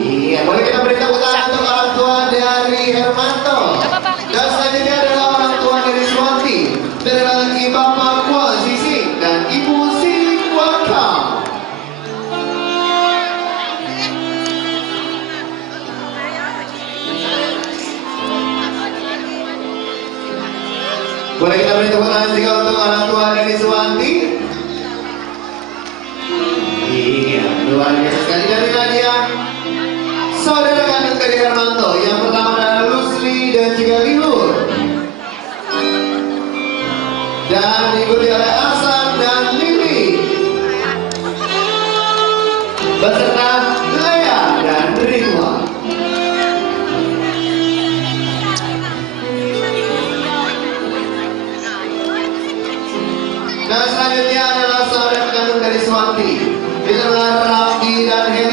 Iya, boleh kita beri tepuk tangan untuk orang tua dari Hermanto. Dan selanjutnya adalah orang tua dari Swanti. Dan ada lagi Bapak Kuan Sisi dan Ibu Sisi Waka. Boleh kita beri tepuk tangan juga untuk orang tua dari Swanti. Iya, luar biasa sekali dari Nadia. Saudara kandung dari Hermanto, yang pertama adalah Lusli dan juga Lihur. Dan diikuti oleh Asan dan Lili. Beserta Lea dan Ridwan. Dan selanjutnya adalah saudara kandung dari Swanti. Itu adalah Raffi dan Hel.